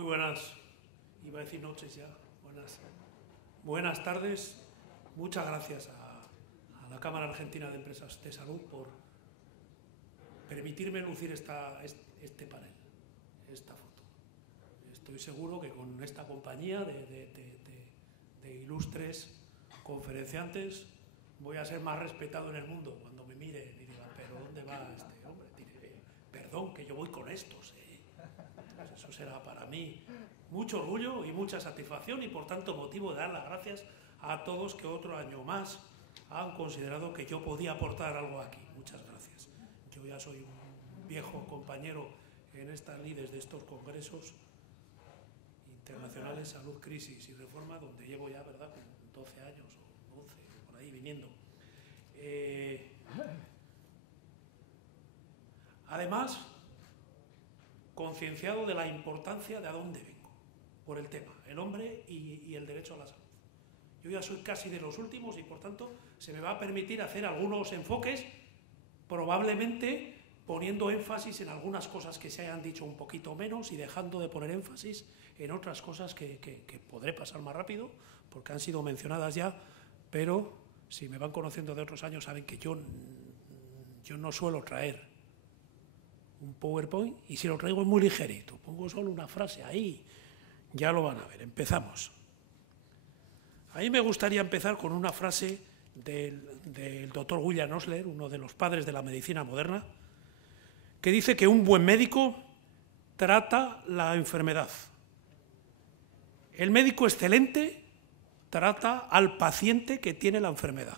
Muy buenas, iba a decir noches ya, buenas tardes. Muchas gracias a la Cámara Argentina de Empresas de Salud por permitirme lucir este panel, esta foto. Estoy seguro que con esta compañía de ilustres conferenciantes voy a ser más respetado en el mundo cuando me mire y diga, pero ¿dónde va este hombre? Diré, perdón, que yo voy con estos. Pues eso será para mí mucho orgullo y mucha satisfacción y por tanto motivo de dar las gracias a todos que otro año más han considerado que yo podía aportar algo aquí. Muchas gracias. Yo ya soy un viejo compañero en estas lides de estos congresos internacionales, salud, crisis y reforma, donde llevo ya, ¿verdad?, con 12 años o 11, por ahí viniendo. Además, concienciado de la importancia de a dónde vengo, por el tema, el hombre y el derecho a la salud. Yo ya soy casi de los últimos y, por tanto, se me va a permitir hacer algunos enfoques, probablemente poniendo énfasis en algunas cosas que se hayan dicho un poquito menos y dejando de poner énfasis en otras cosas que podré pasar más rápido, porque han sido mencionadas ya, pero si me van conociendo de otros años saben que yo no suelo traer un PowerPoint, y si lo traigo es muy ligerito, pongo solo una frase ahí, ya lo van a ver. Empezamos. A mí me gustaría empezar con una frase del doctor William Osler, uno de los padres de la medicina moderna, que dice que un buen médico trata la enfermedad. El médico excelente trata al paciente que tiene la enfermedad.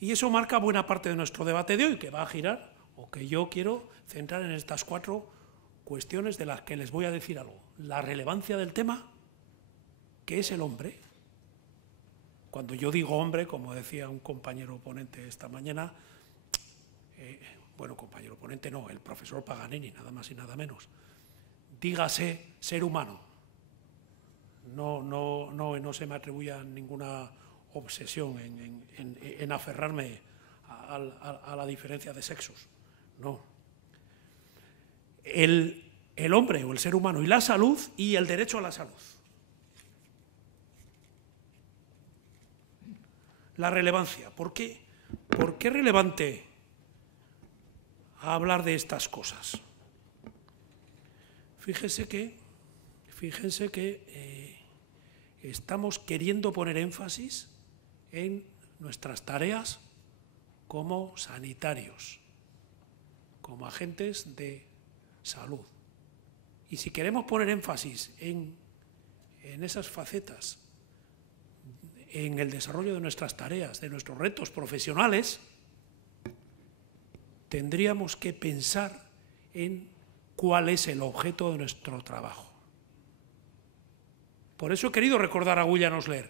Y eso marca buena parte de nuestro debate de hoy, que va a girar, o que yo quiero centrar en estas 4 cuestiones de las que les voy a decir algo. La relevancia del tema, que es el hombre. Cuando yo digo hombre, como decía un compañero ponente esta mañana, bueno, compañero ponente no, el profesor Paganini, nada más y nada menos, dígase ser humano. No se me atribuya ninguna obsesión en aferrarme a la diferencia de sexos. No. El hombre o el ser humano y la salud y el derecho a la salud. La relevancia. ¿Por qué es relevante hablar de estas cosas? Fíjense que estamos queriendo poner énfasis en nuestras tareas como sanitarios, como agentes de salud. Y si queremos poner énfasis en esas facetas, en el desarrollo de nuestras tareas, de nuestros retos profesionales, tendríamos que pensar en cuál es el objeto de nuestro trabajo. Por eso he querido recordar a William Osler.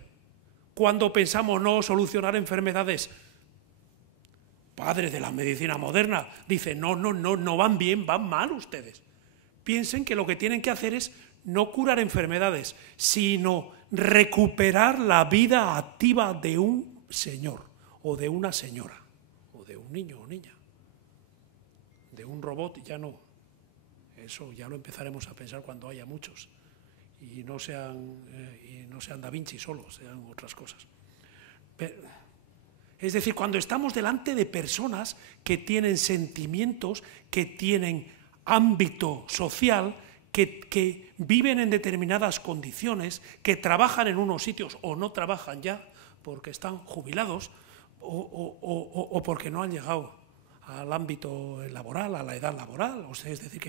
Cuando pensamos no solucionar enfermedades, padre de la medicina moderna, dice, no van bien, van mal ustedes. Piensen que lo que tienen que hacer es no curar enfermedades, sino recuperar la vida activa de un señor, o de una señora, o de un niño o niña. De un robot ya no. Eso ya lo empezaremos a pensar cuando haya muchos. Y no sean Da Vinci solo, sean otras cosas. Es decir, cuando estamos delante de personas que tienen sentimientos, que tienen ámbito social, que viven en determinadas condiciones, que trabajan en unos sitios o no trabajan ya porque están jubilados o porque no han llegado al ámbito laboral, a la edad laboral, o sea, es decir,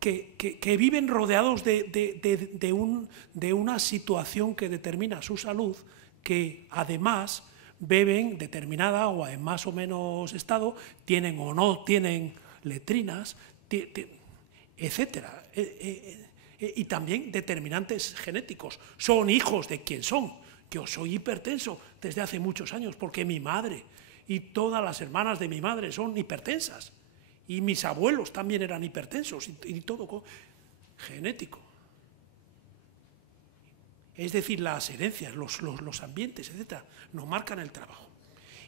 que viven rodeados de una situación que determina su salud, que además beben determinada o en más o menos estado, tienen o no tienen letrinas, etcétera. Y también determinantes genéticos. Son hijos de quien son. Yo soy hipertenso desde hace muchos años porque mi madre y todas las hermanas de mi madre son hipertensas. Y mis abuelos también eran hipertensos y todo genético. Es decir, las herencias, los ambientes, etcétera, nos marcan el trabajo.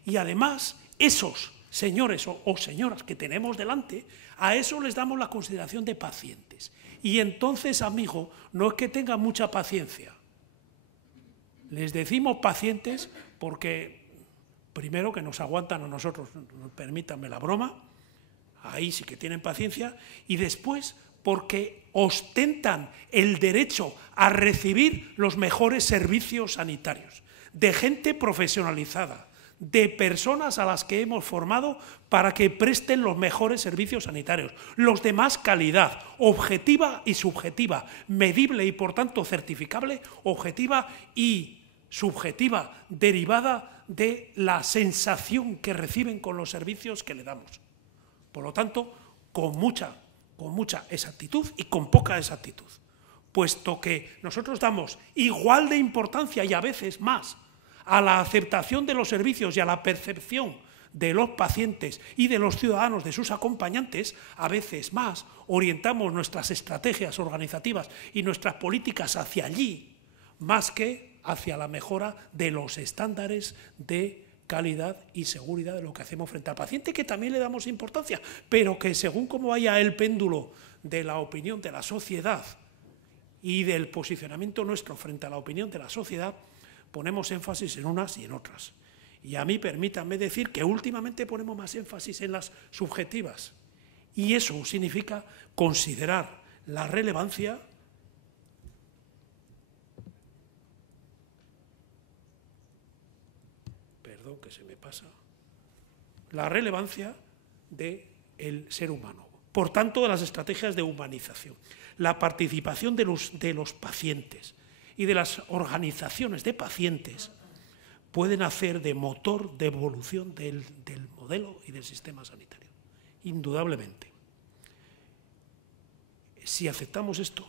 Y además, esos señores o señoras que tenemos delante, a eso les damos la consideración de pacientes. Y entonces, amigo, no es que tengan mucha paciencia. Les decimos pacientes porque, primero, que nos aguantan a nosotros, permítanme la broma, ahí sí que tienen paciencia, y después porque ostentan el derecho a recibir los mejores servicios sanitarios, de gente profesionalizada, de personas a las que hemos formado para que presten los mejores servicios sanitarios, los de más calidad, objetiva y subjetiva, medible y por tanto certificable, objetiva y subjetiva, derivada de la sensación que reciben con los servicios que le damos. Por lo tanto, con mucha exactitud y con poca exactitud, puesto que nosotros damos igual de importancia y a veces más a la aceptación de los servicios y a la percepción de los pacientes y de los ciudadanos, de sus acompañantes, a veces más orientamos nuestras estrategias organizativas y nuestras políticas hacia allí, más que hacia la mejora de los estándares de calidad y seguridad de lo que hacemos frente al paciente, que también le damos importancia, pero que según cómo vaya el péndulo de la opinión de la sociedad y del posicionamiento nuestro frente a la opinión de la sociedad, ponemos énfasis en unas y en otras. Y a mí permítanme decir que últimamente ponemos más énfasis en las subjetivas. Y eso significa considerar la relevancia del ser humano. Por tanto, de las estrategias de humanización, la participación de los pacientes y de las organizaciones de pacientes pueden hacer de motor de evolución del modelo y del sistema sanitario, indudablemente. Si aceptamos esto,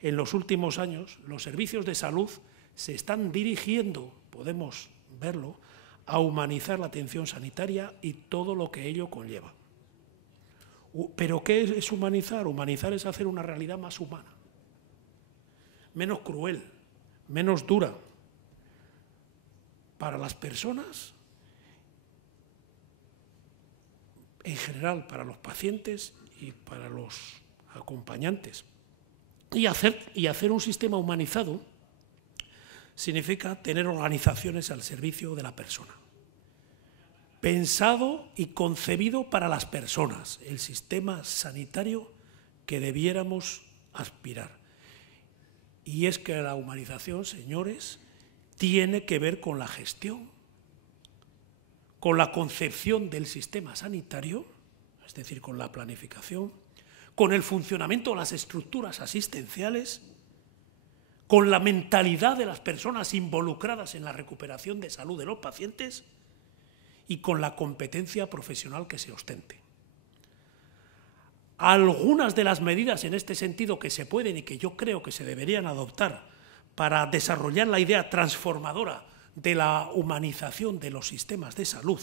en los últimos años los servicios de salud se están dirigiendo, podemos verlo, a humanizar la atención sanitaria y todo lo que ello conlleva. ¿Pero qué es humanizar? Humanizar es hacer una realidad más humana, menos cruel, menos dura para las personas, en general para los pacientes y para los acompañantes. Y hacer un sistema humanizado significa tener organizaciones al servicio de la persona, pensado y concebido para las personas, el sistema sanitario que debiéramos aspirar. Y es que la humanización, señores, tiene que ver con la gestión, con la concepción del sistema sanitario, es decir, con la planificación, con el funcionamiento de las estructuras asistenciales, con la mentalidad de las personas involucradas en la recuperación de salud de los pacientes y con la competencia profesional que se ostente. Algunas de las medidas en este sentido que se pueden y que yo creo que se deberían adoptar para desarrollar la idea transformadora de la humanización de los sistemas de salud,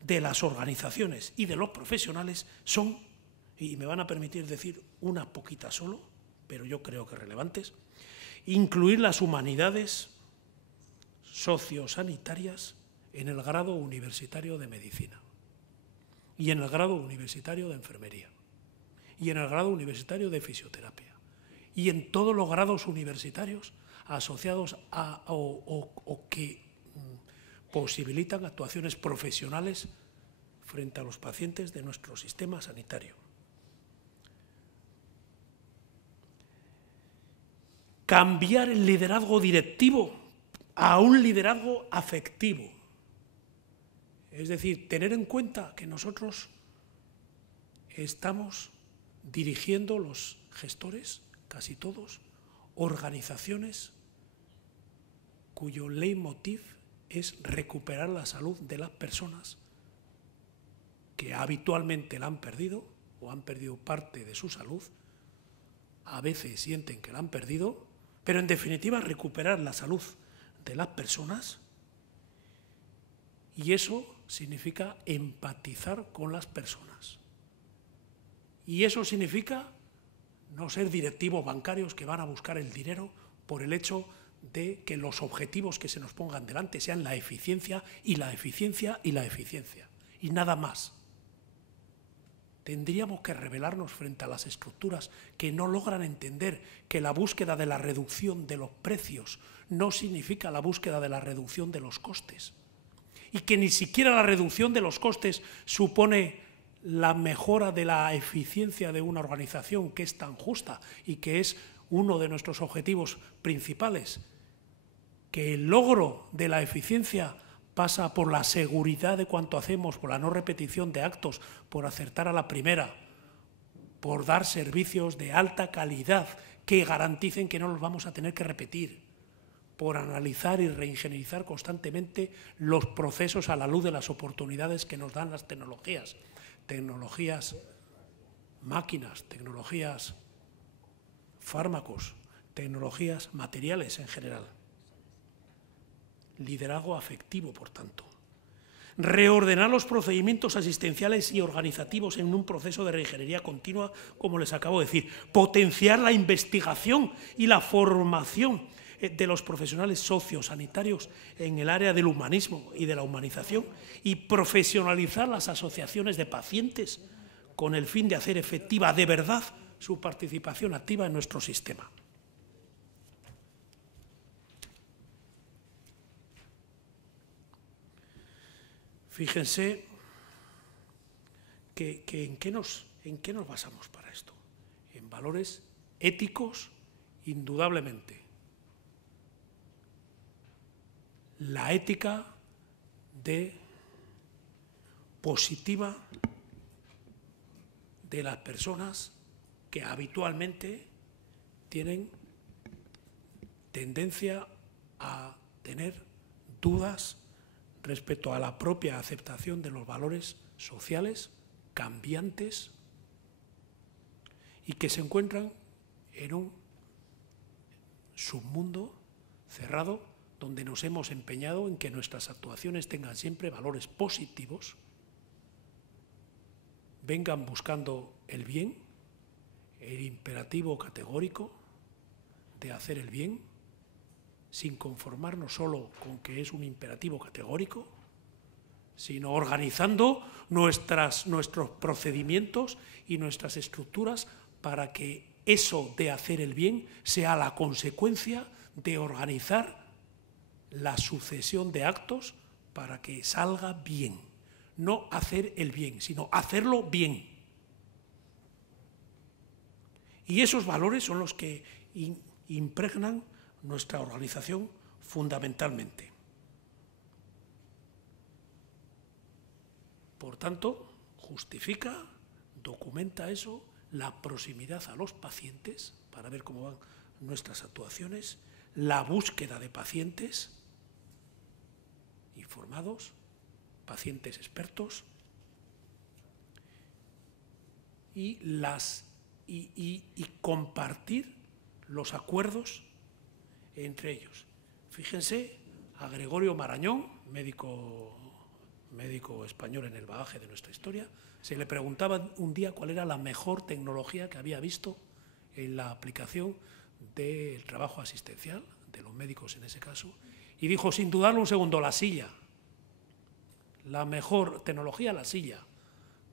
de las organizaciones y de los profesionales son, y me van a permitir decir unas poquitas solo, pero yo creo que relevantes, incluir las humanidades sociosanitarias en el grado universitario de medicina y en el grado universitario de enfermería y en el grado universitario de fisioterapia y en todos los grados universitarios asociados a o que posibilitan actuaciones profesionales frente a los pacientes de nuestro sistema sanitario. Cambiar el liderazgo directivo a un liderazgo afectivo. Es decir, tener en cuenta que nosotros estamos dirigiendo, los gestores, casi todos, organizaciones cuyo leitmotiv es recuperar la salud de las personas que habitualmente la han perdido o han perdido parte de su salud, a veces sienten que la han perdido, pero en definitiva recuperar la salud de las personas, y eso significa empatizar con las personas. Y eso significa no ser directivos bancarios que van a buscar el dinero por el hecho de que los objetivos que se nos pongan delante sean la eficiencia y la eficiencia y la eficiencia, y nada más. Tendríamos que rebelarnos frente a las estructuras que no logran entender que la búsqueda de la reducción de los precios no significa la búsqueda de la reducción de los costes, y que ni siquiera la reducción de los costes supone la mejora de la eficiencia de una organización que es tan justa y que es uno de nuestros objetivos principales, que el logro de la eficiencia pasa por la seguridad de cuanto hacemos, por la no repetición de actos, por acertar a la primera, por dar servicios de alta calidad que garanticen que no los vamos a tener que repetir, por analizar y reingenierizar constantemente los procesos a la luz de las oportunidades que nos dan las tecnologías, máquinas, tecnologías, fármacos, tecnologías materiales en general. Liderazgo afectivo, por tanto. Reordenar los procedimientos asistenciales y organizativos en un proceso de reingeniería continua, como les acabo de decir. Potenciar la investigación y la formación de los profesionales sociosanitarios en el área del humanismo y de la humanización, y profesionalizar las asociaciones de pacientes con el fin de hacer efectiva de verdad su participación activa en nuestro sistema. Fíjense que ¿en qué nos basamos para esto? En valores éticos, indudablemente. La ética positiva de las personas que habitualmente tienen tendencia a tener dudas respecto a la propia aceptación de los valores sociales cambiantes y que se encuentran en un submundo cerrado donde nos hemos empeñado en que nuestras actuaciones tengan siempre valores positivos, vengan buscando el bien, el imperativo categórico de hacer el bien, sin conformarnos solo con que es un imperativo categórico, sino organizando nuestros procedimientos y nuestras estructuras para que eso de hacer el bien sea la consecuencia de organizar la sucesión de actos para que salga bien. No hacer el bien, sino hacerlo bien. Y esos valores son los que impregnan nuestra organización fundamentalmente. Por tanto, justifica, documenta eso, la proximidad a los pacientes, para ver cómo van nuestras actuaciones, la búsqueda de pacientes informados, pacientes expertos, y compartir los acuerdos entre ellos. Fíjense a Gregorio Marañón, médico español en el bagaje de nuestra historia, se le preguntaba un día cuál era la mejor tecnología que había visto en la aplicación del trabajo asistencial, de los médicos en ese caso, y dijo, sin dudarlo un segundo, la silla. La mejor tecnología, la silla,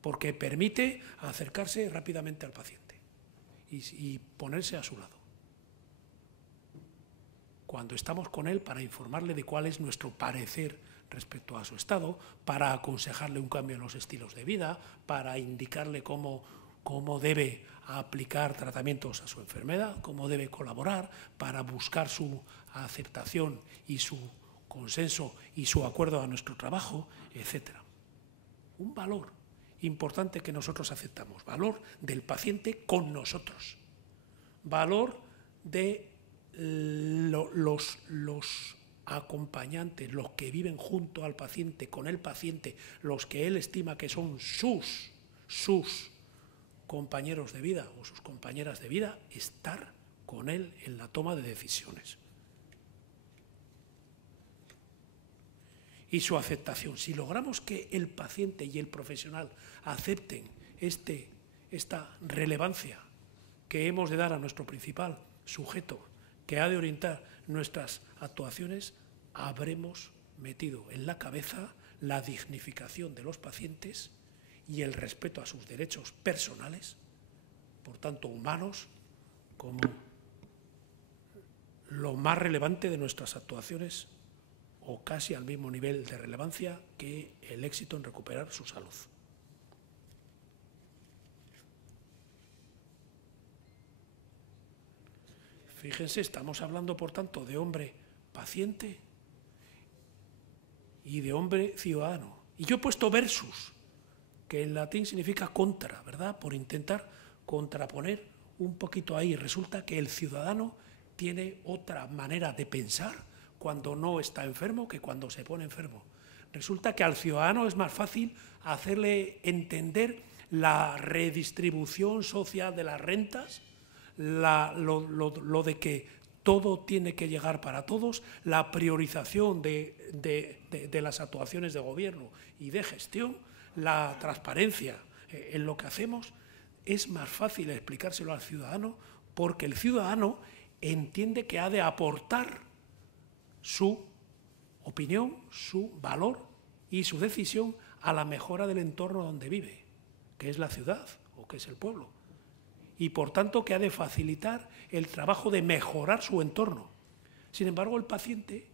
porque permite acercarse rápidamente al paciente y ponerse a su lado. Cuando estamos con él para informarle de cuál es nuestro parecer respecto a su estado, para aconsejarle un cambio en los estilos de vida, para indicarle cómo debe aplicar tratamientos a su enfermedad, cómo debe colaborar, para buscar su aceptación y su consenso y su acuerdo a nuestro trabajo, etc. Un valor importante que nosotros aceptamos, valor del paciente con nosotros, valor de los acompañantes, los que viven junto al paciente, con el paciente, los que él estima que son sus compañeros de vida o sus compañeras de vida, estar con él en la toma de decisiones. Y su aceptación. Si logramos que el paciente y el profesional acepten esta relevancia que hemos de dar a nuestro principal sujeto, que ha de orientar nuestras actuaciones, habremos metido en la cabeza la dignificación de los pacientes y el respeto a sus derechos personales, por tanto humanos, como lo más relevante de nuestras actuaciones, o casi al mismo nivel de relevancia que el éxito en recuperar su salud. Fíjense, estamos hablando, por tanto, de hombre paciente y de hombre ciudadano. Y yo he puesto versus, que en latín significa contra, ¿verdad? Por intentar contraponer un poquito ahí. Resulta que el ciudadano tiene otra manera de pensar cuando no está enfermo que cuando se pone enfermo. Resulta que al ciudadano es más fácil hacerle entender la redistribución social de las rentas, lo de que todo tiene que llegar para todos, la priorización de las actuaciones de gobierno y de gestión, la transparencia en lo que hacemos. Es más fácil explicárselo al ciudadano porque el ciudadano entiende que ha de aportar su opinión, su valor y su decisión a la mejora del entorno donde vive, que es la ciudad o que es el pueblo. Y por tanto que ha de facilitar el trabajo de mejorar su entorno. Sin embargo, el paciente,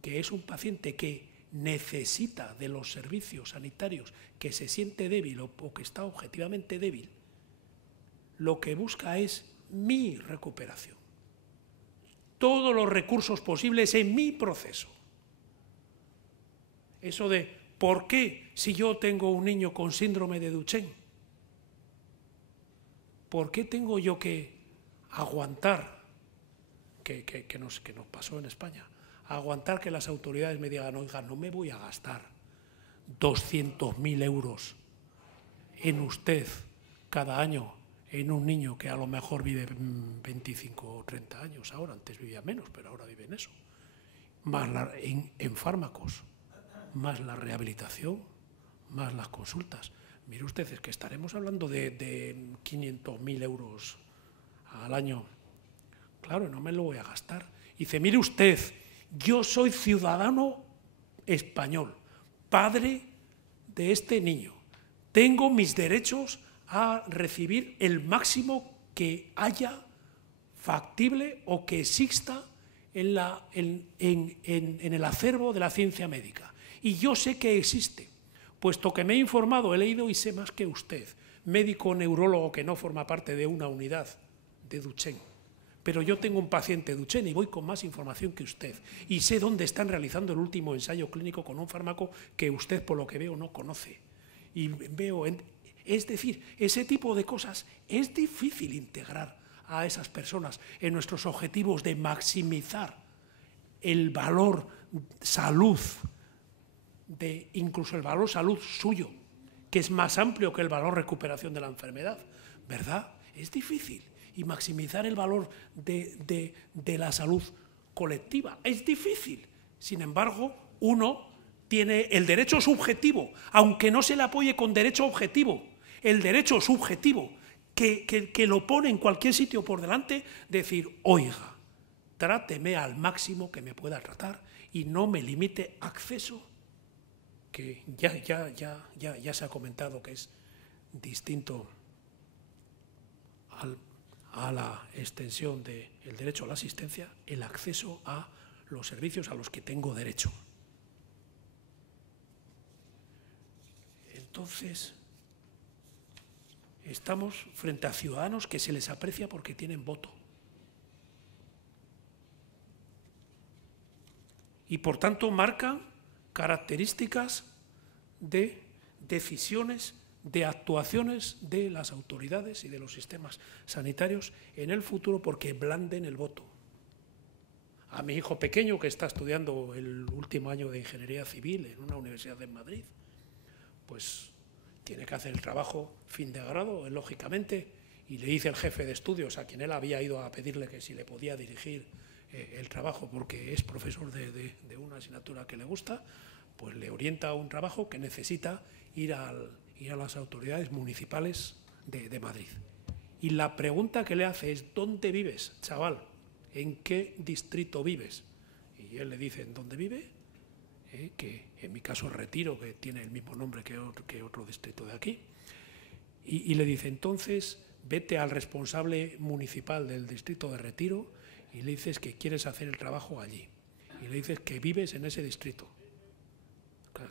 que es un paciente que necesita de los servicios sanitarios, que se siente débil o que está objetivamente débil, lo que busca es mi recuperación. Todos los recursos posibles en mi proceso. Eso de, ¿por qué si yo tengo un niño con síndrome de Duchenne? ¿Por qué tengo yo que aguantar, que nos pasó en España, aguantar que las autoridades me digan, oiga, no me voy a gastar 200.000 euros en usted cada año, en un niño que a lo mejor vive 25 o 30 años ahora, antes vivía menos, pero ahora vive en eso, más en fármacos, más la rehabilitación, más las consultas? Mire usted, es que estaremos hablando de 500.000 euros al año. Claro, no me lo voy a gastar. Dice, mire usted, yo soy ciudadano español, padre de este niño. Tengo mis derechos a recibir el máximo que haya factible o que exista en el acervo de la ciencia médica. Y yo sé que existe, puesto que me he informado, he leído y sé más que usted, médico neurólogo que no forma parte de una unidad de Duchenne. Pero yo tengo un paciente Duchenne y voy con más información que usted. Y sé dónde están realizando el último ensayo clínico con un fármaco que usted, por lo que veo, no conoce. Y veo, es decir, ese tipo de cosas es difícil integrar a esas personas en nuestros objetivos de maximizar el valor salud, incluso el valor salud suyo, que es más amplio que el valor recuperación de la enfermedad, ¿verdad? Es difícil. Y maximizar el valor de la salud colectiva es difícil. Sin embargo, uno tiene el derecho subjetivo, aunque no se le apoye con derecho objetivo, el derecho subjetivo, que lo pone en cualquier sitio por delante, decir, oiga, tráteme al máximo que me pueda tratar y no me limite acceso, que ya se ha comentado que es distinto a la extensión del derecho a la asistencia, el acceso a los servicios a los que tengo derecho. Entonces, estamos frente a ciudadanos que se les aprecia porque tienen voto. Y por tanto marcan características de decisiones, de actuaciones de las autoridades y de los sistemas sanitarios en el futuro porque blanden el voto. A mi hijo pequeño, que está estudiando el último año de Ingeniería Civil en una universidad en Madrid, pues tiene que hacer el trabajo fin de grado, lógicamente, y le dice el jefe de estudios, a quien él había ido a pedirle que si le podía dirigir el trabajo porque es profesor de una asignatura que le gusta, pues le orienta a un trabajo que necesita ir a las autoridades municipales de Madrid. Y la pregunta que le hace es, ¿dónde vives, chaval? ¿En qué distrito vives? Y él le dice, ¿en dónde vive? que en mi caso es Retiro, que tiene el mismo nombre que otro distrito de aquí, y le dice, entonces vete al responsable municipal del distrito de Retiro y le dices que quieres hacer el trabajo allí, y le dices que vives en ese distrito.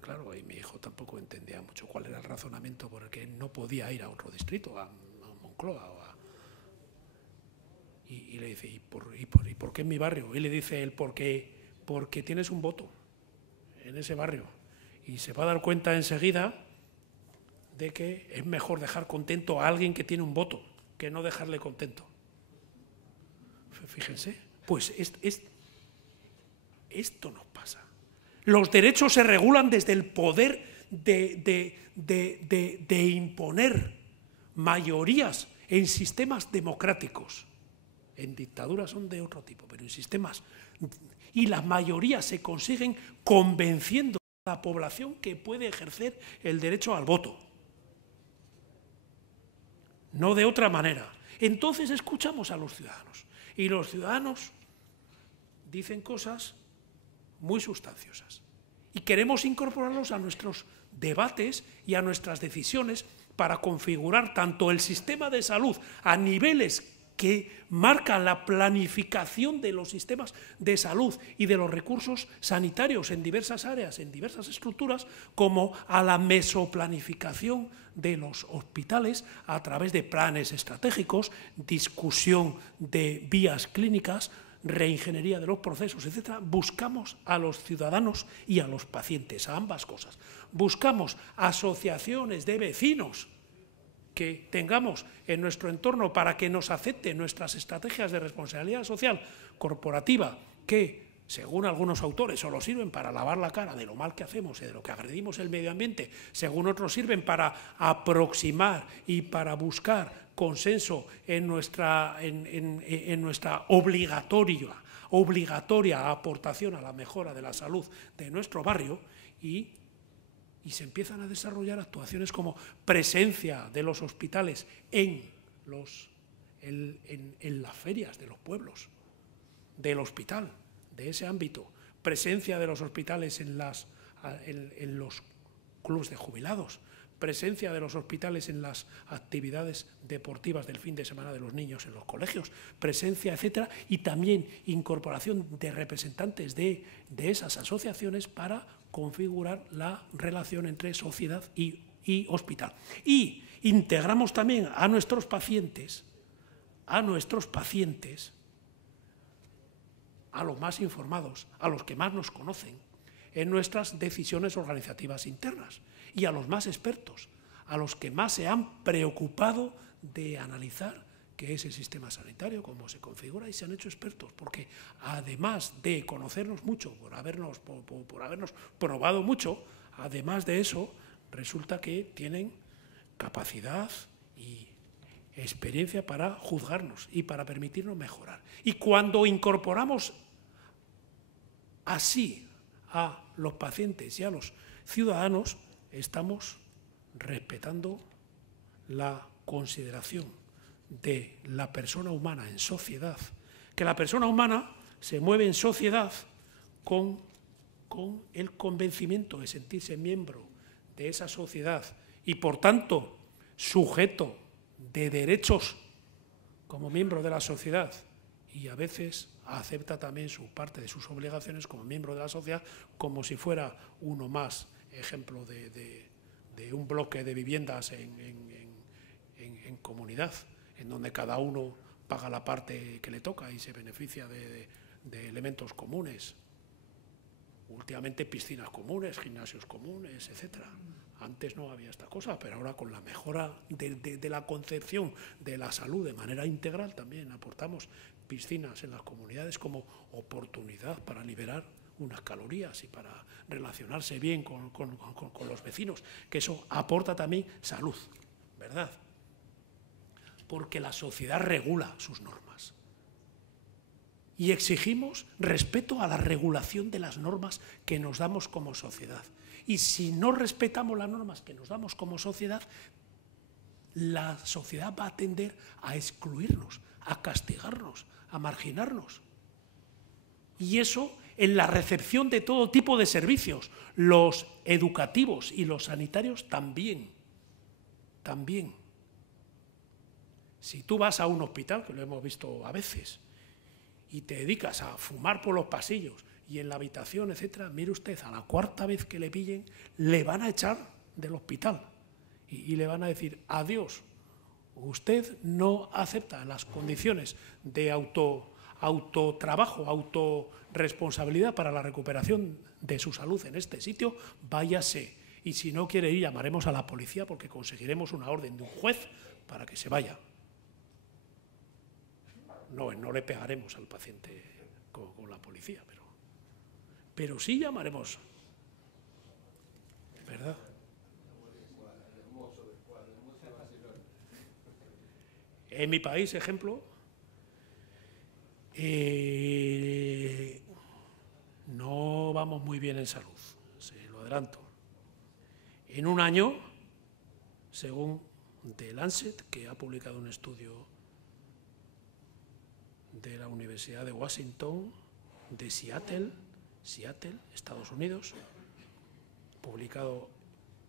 Claro, y mi hijo tampoco entendía mucho cuál era el razonamiento por el que no podía ir a otro distrito, a Moncloa. Y le dice, ¿y por qué en mi barrio? Y le dice él, porque tienes un voto en ese barrio. Y se va a dar cuenta enseguida de que es mejor dejar contento a alguien que tiene un voto que no dejarle contento. Fíjense, pues esto nos pasa. Los derechos se regulan desde el poder de imponer mayorías en sistemas democráticos. En dictaduras son de otro tipo, pero en sistemas... Y las mayorías se consiguen convenciendo a la población que puede ejercer el derecho al voto. No de otra manera. Entonces escuchamos a los ciudadanos. Y los ciudadanos dicen cosas muy sustanciosas. Y queremos incorporarlos a nuestros debates y a nuestras decisiones para configurar tanto el sistema de salud a niveles que marcan la planificación de los sistemas de salud y de los recursos sanitarios en diversas áreas, en diversas estructuras, como a la mesoplanificación de los hospitales a través de planes estratégicos, discusión de vías clínicas, reingeniería de los procesos, etcétera. Buscamos a los ciudadanos y a los pacientes, a ambas cosas. Buscamos asociaciones de vecinos que tengamos en nuestro entorno para que nos acepten nuestras estrategias de responsabilidad social corporativa que, según algunos autores, solo sirven para lavar la cara de lo mal que hacemos y de lo que agredimos el medio ambiente, según otros sirven para aproximar y para buscar consenso en nuestra obligatoria aportación a la mejora de la salud de nuestro barrio, y se empiezan a desarrollar actuaciones como presencia de los hospitales en las ferias de los pueblos, del hospital, de ese ámbito, presencia de los hospitales en los clubes de jubilados, presencia de los hospitales en las actividades deportivas del fin de semana de los niños en los colegios, presencia, etcétera, y también incorporación de representantes de esas asociaciones para configurar la relación entre sociedad y hospital. Y integramos también a nuestros pacientes, a los más informados, a los que más nos conocen, en nuestras decisiones organizativas internas, y a los más expertos, a los que más se han preocupado de analizar qué es el sistema sanitario, cómo se configura, y se han hecho expertos, porque además de conocernos mucho, por habernos probado mucho, además de eso, resulta que tienen capacidad y experiencia para juzgarnos y para permitirnos mejorar. Y cuando incorporamos así a los pacientes y a los ciudadanos, estamos respetando la consideración de la persona humana en sociedad, que la persona humana se mueve en sociedad con el convencimiento de sentirse miembro de esa sociedad y, por tanto, sujeto de derechos como miembro de la sociedad, y a veces acepta también su parte de sus obligaciones como miembro de la sociedad, como si fuera uno más, ejemplo de un bloque de viviendas en comunidad, en donde cada uno paga la parte que le toca y se beneficia de elementos comunes. Últimamente piscinas comunes, gimnasios comunes, etcétera. Antes no había esta cosa, pero ahora con la mejora de la concepción de la salud de manera integral también aportamos piscinas en las comunidades como oportunidad para liberar unas calorías y para relacionarse bien con los vecinos, que eso aporta también salud, ¿verdad? Porque la sociedad regula sus normas. Y exigimos respeto a la regulación de las normas que nos damos como sociedad. Y si no respetamos las normas que nos damos como sociedad, la sociedad va a tender a excluirnos, a castigarnos, a marginarnos. Y eso en la recepción de todo tipo de servicios, los educativos y los sanitarios también. También. Si tú vas a un hospital, que lo hemos visto a veces, y te dedicas a fumar por los pasillos y en la habitación, etcétera, mire usted, a la cuarta vez que le pillen, le van a echar del hospital y le van a decir adiós. Usted no acepta las condiciones de autotrabajo, autorresponsabilidad para la recuperación de su salud en este sitio, váyase. Y si no quiere ir, llamaremos a la policía porque conseguiremos una orden de un juez para que se vaya. No le pegaremos al paciente con la policía, pero sí llamaremos, ¿verdad? En mi país, ejemplo, no vamos muy bien en salud, se lo adelanto. En un año, según The Lancet, que ha publicado un estudio de la Universidad de Washington, de Seattle, Estados Unidos, publicado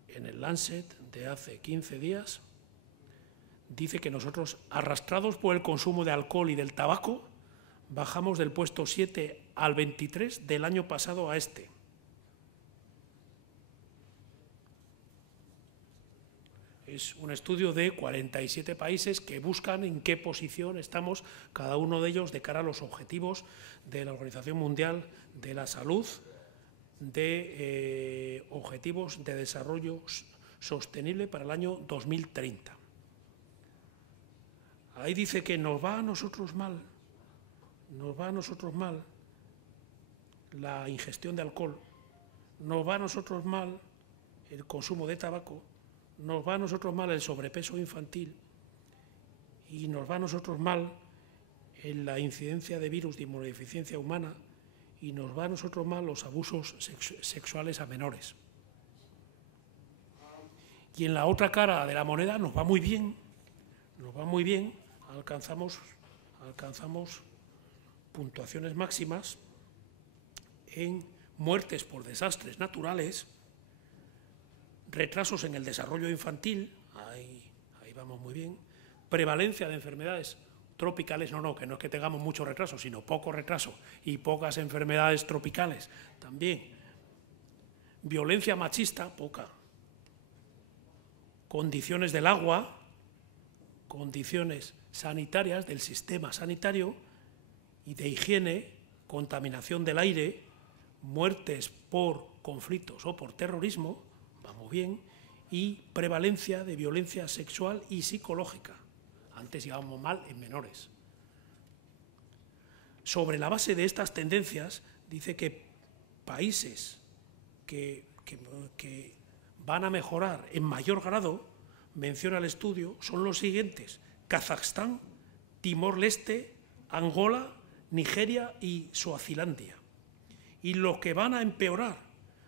en el Lancet de hace 15 días, dice que nosotros, arrastrados por el consumo de alcohol y del tabaco, bajamos del puesto 7 al 23 del año pasado a este. Es un estudio de 47 países que buscan en qué posición estamos cada uno de ellos de cara a los objetivos de la Organización Mundial de la Salud, de objetivos de desarrollo sostenible para el año 2030. Ahí dice que nos va a nosotros mal la ingestión de alcohol, nos va a nosotros mal el consumo de tabaco, nos va a nosotros mal el sobrepeso infantil y nos va a nosotros mal en la incidencia de virus de inmunodeficiencia humana y nos va a nosotros mal los abusos sexuales a menores. Y en la otra cara de la moneda nos va muy bien, alcanzamos puntuaciones máximas en muertes por desastres naturales, retrasos en el desarrollo infantil, ahí vamos muy bien, prevalencia de enfermedades tropicales, que no es que tengamos mucho retraso, sino poco retraso y pocas enfermedades tropicales también, violencia machista, poca, condiciones del agua, condiciones sanitarias del sistema sanitario y de higiene, contaminación del aire, muertes por conflictos o por terrorismo, vamos bien, y prevalencia de violencia sexual y psicológica. Antes íbamos mal en menores. Sobre la base de estas tendencias, dice que países que van a mejorar en mayor grado, menciona el estudio, son los siguientes: Kazajstán, Timor-Leste, Angola, Nigeria y Suazilandia. Y los que van a empeorar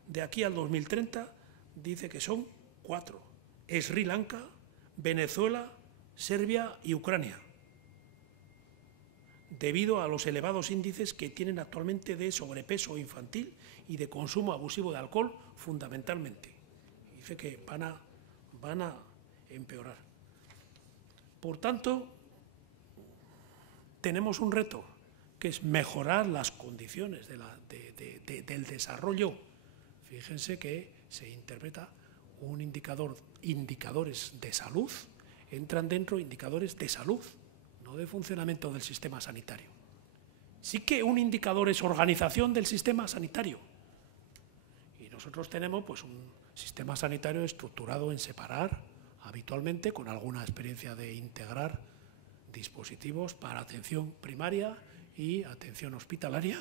de aquí al 2030, dice que son 4. Sri Lanka, Venezuela, Serbia y Ucrania, debido a los elevados índices que tienen actualmente de sobrepeso infantil y de consumo abusivo de alcohol, fundamentalmente. Dice que van a empeorar. Por tanto, tenemos un reto, que es mejorar las condiciones del desarrollo. Fíjense que se interpreta un indicadores de salud, entran dentro indicadores de salud, no de funcionamiento del sistema sanitario. Sí que un indicador es organización del sistema sanitario. Y nosotros tenemos pues un sistema sanitario estructurado en separar, habitualmente con alguna experiencia de integrar dispositivos para atención primaria y atención hospitalaria,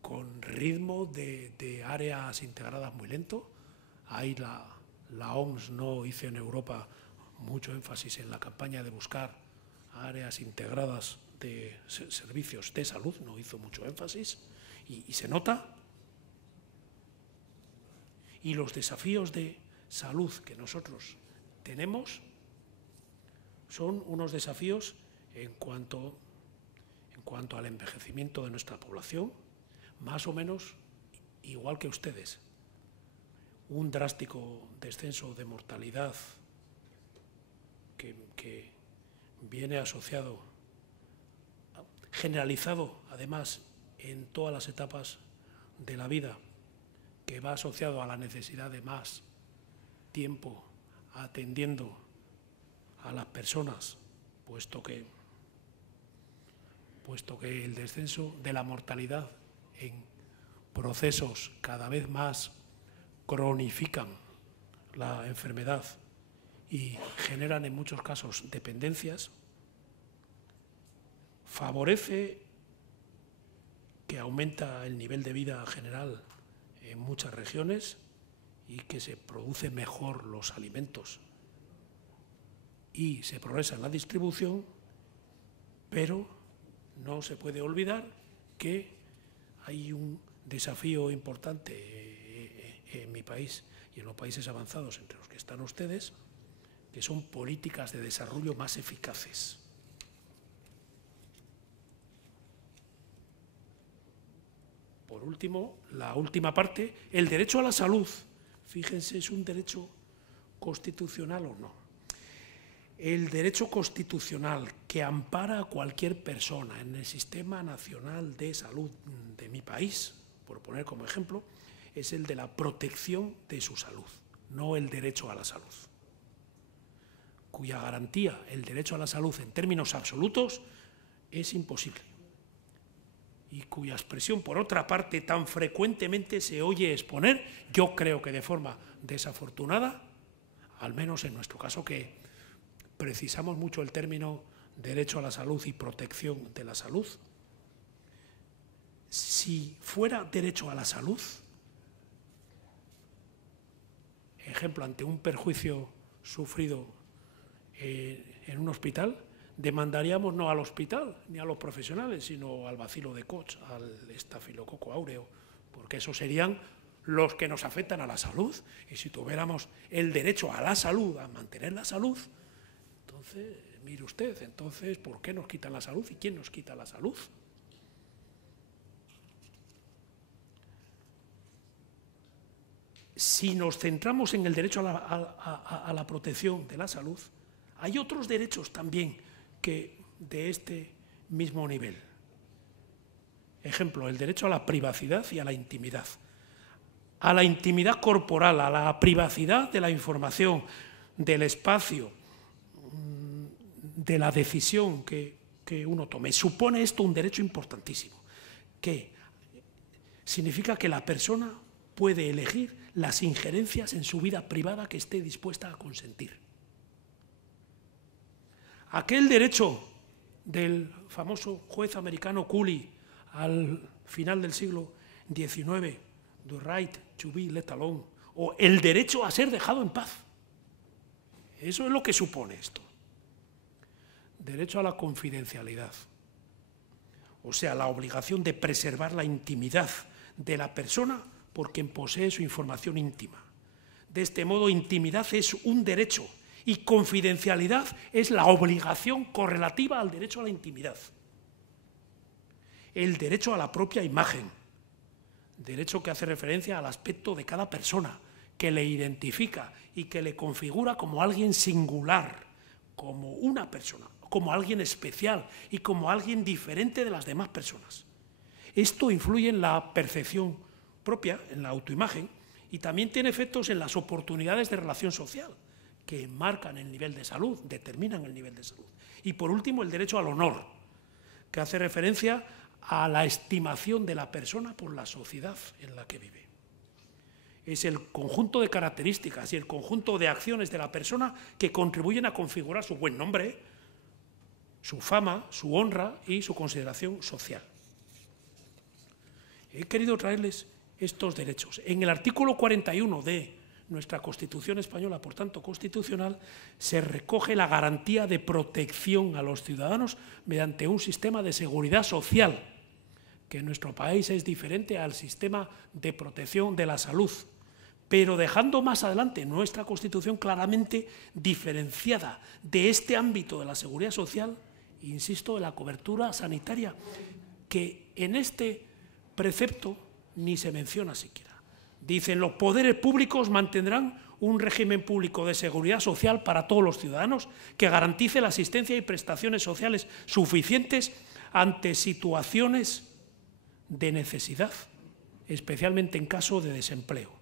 con ritmo de áreas integradas muy lento. Ahí la OMS no hizo en Europa mucho énfasis en la campaña de buscar áreas integradas de servicios de salud, no hizo mucho énfasis, y se nota. Y los desafíos de salud que nosotros tenemos son unos desafíos en cuanto en cuanto al envejecimiento de nuestra población, más o menos igual que ustedes. Un drástico descenso de mortalidad que viene asociado, generalizado además en todas las etapas de la vida, que va asociado a la necesidad de más tiempo atendiendo a las personas, puesto que el descenso de la mortalidad en procesos cada vez más cronifican la enfermedad y generan en muchos casos dependencias, favorece que aumenta el nivel de vida general en muchas regiones y que se producen mejor los alimentos y se progresa en la distribución, pero no se puede olvidar que hay un desafío importante en mi país y en los países avanzados entre los que están ustedes, que son políticas de desarrollo más eficaces. Por último, la última parte, el derecho a la salud. Fíjense, ¿es un derecho constitucional o no? El derecho constitucional que ampara a cualquier persona en el Sistema Nacional de Salud de mi país, por poner como ejemplo, es el de la protección de su salud, no el derecho a la salud, cuya garantía, el derecho a la salud en términos absolutos, es imposible y cuya expresión, por otra parte, tan frecuentemente se oye exponer, yo creo que de forma desafortunada, al menos en nuestro caso, que precisamos mucho el término derecho a la salud y protección de la salud. Si fuera derecho a la salud, ejemplo, ante un perjuicio sufrido en un hospital, demandaríamos no al hospital ni a los profesionales, sino al bacilo de Koch, al estafilococo áureo, porque esos serían los que nos afectan a la salud. Y si tuviéramos el derecho a la salud, a mantener la salud, entonces, mire usted, entonces, ¿por qué nos quitan la salud y quién nos quita la salud? Si nos centramos en el derecho a la protección de la salud, hay otros derechos también que de este mismo nivel. Ejemplo, el derecho a la privacidad y a la intimidad corporal, a la privacidad de la información, del espacio, de la decisión que uno tome. Supone esto un derecho importantísimo, que significa que la persona puede elegir las injerencias en su vida privada que esté dispuesta a consentir. Aquel derecho del famoso juez americano Cooley al final del siglo XIX, the right to be let alone, o el derecho a ser dejado en paz. Eso es lo que supone esto. Derecho a la confidencialidad, o sea, la obligación de preservar la intimidad de la persona por quien posee su información íntima. De este modo, intimidad es un derecho y confidencialidad es la obligación correlativa al derecho a la intimidad. El derecho a la propia imagen, derecho que hace referencia al aspecto de cada persona, que le identifica y que le configura como alguien singular, como una persona, como alguien especial y como alguien diferente de las demás personas. Esto influye en la percepción propia, en la autoimagen, y también tiene efectos en las oportunidades de relación social, que marcan el nivel de salud, determinan el nivel de salud. Y por último, el derecho al honor, que hace referencia a la estimación de la persona por la sociedad en la que vive. Es el conjunto de características y el conjunto de acciones de la persona que contribuyen a configurar su buen nombre, su fama, su honra y su consideración social. He querido traerles estos derechos. En el artículo 41 de nuestra Constitución española, por tanto constitucional, se recoge la garantía de protección a los ciudadanos mediante un sistema de seguridad social, que en nuestro país es diferente al sistema de protección de la salud, pero dejando más adelante nuestra Constitución claramente diferenciada de este ámbito de la seguridad social insisto, en la cobertura sanitaria, que en este precepto ni se menciona siquiera. Dicen, los poderes públicos mantendrán un régimen público de seguridad social para todos los ciudadanos que garantice la asistencia y prestaciones sociales suficientes ante situaciones de necesidad, especialmente en caso de desempleo.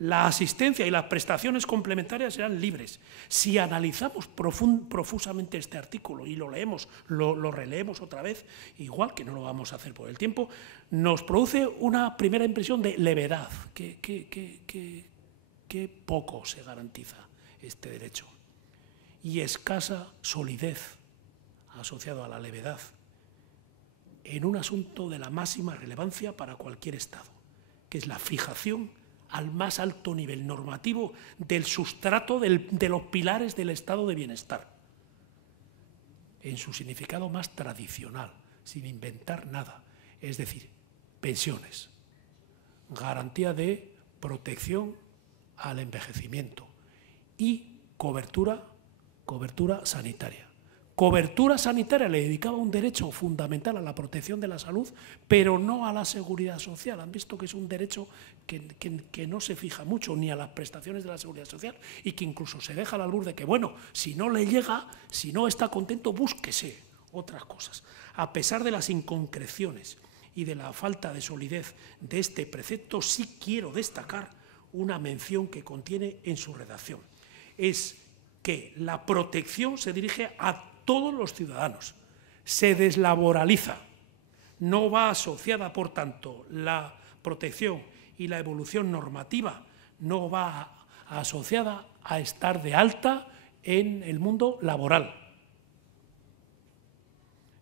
La asistencia y las prestaciones complementarias serán libres. Si analizamos profusamente este artículo y lo leemos, lo releemos otra vez, igual que no lo vamos a hacer por el tiempo, nos produce una primera impresión de levedad, que poco se garantiza este derecho, y escasa solidez asociado a la levedad en un asunto de la máxima relevancia para cualquier Estado, que es la fijación al más alto nivel normativo del sustrato de los pilares del estado de bienestar, en su significado más tradicional, sin inventar nada, es decir, pensiones, garantía de protección al envejecimiento y cobertura sanitaria. Cobertura sanitaria le dedicaba un derecho fundamental a la protección de la salud, pero no a la seguridad social. Han visto que es un derecho que no se fija mucho ni a las prestaciones de la seguridad social y que incluso se deja al albur de que, bueno, si no le llega, si no está contento, búsquese otras cosas. A pesar de las inconcreciones y de la falta de solidez de este precepto, sí quiero destacar una mención que contiene en su redacción. Es que la protección se dirige a todos los ciudadanos, se deslaboraliza, no va asociada, por tanto, la protección y la evolución normativa, no va asociada a estar de alta en el mundo laboral.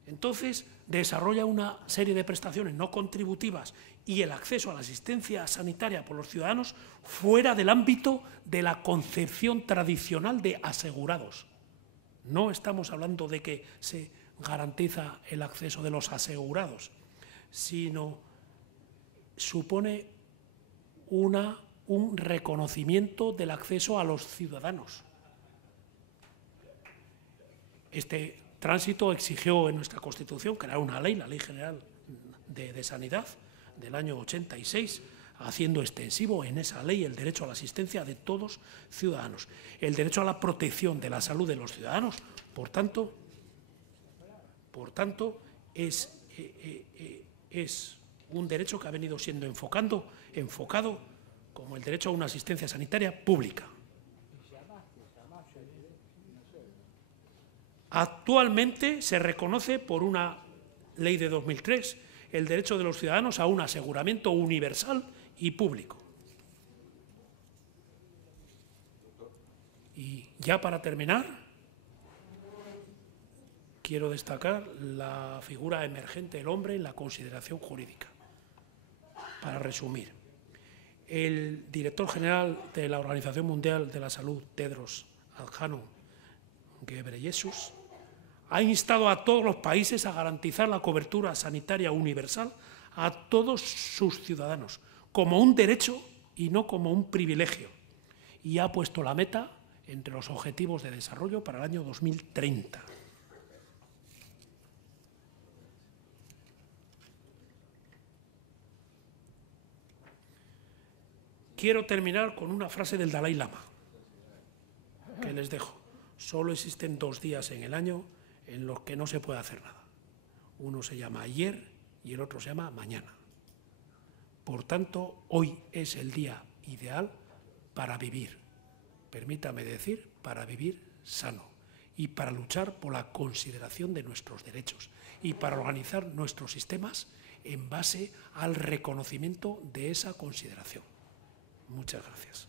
Entonces, desarrolla una serie de prestaciones no contributivas y el acceso a la asistencia sanitaria por los ciudadanos fuera del ámbito de la concepción tradicional de asegurados. No estamos hablando de que se garantiza el acceso de los asegurados, sino supone un reconocimiento del acceso a los ciudadanos. Este tránsito exigió en nuestra Constitución crear una ley, la Ley General de Sanidad del año 86, haciendo extensivo en esa ley el derecho a la asistencia de todos ciudadanos, el derecho a la protección de la salud de los ciudadanos. Por tanto, es un derecho que ha venido siendo enfocado como el derecho a una asistencia sanitaria pública. Actualmente se reconoce por una ley de 2003 el derecho de los ciudadanos a un aseguramiento universal y público. Y ya para terminar, quiero destacar la figura emergente del hombre en la consideración jurídica. Para resumir, el director general de la Organización Mundial de la Salud, Tedros Adhanom Ghebreyesus, ha instado a todos los países a garantizar la cobertura sanitaria universal a todos sus ciudadanos, como un derecho y no como un privilegio, y ha puesto la meta entre los objetivos de desarrollo para el año 2030. Quiero terminar con una frase del Dalai Lama, que les dejo. Solo existen 2 días en el año en los que no se puede hacer nada. Uno se llama ayer y el otro se llama mañana. Por tanto, hoy es el día ideal para vivir, permítame decir, para vivir sano y para luchar por la consideración de nuestros derechos y para organizar nuestros sistemas en base al reconocimiento de esa consideración. Muchas gracias.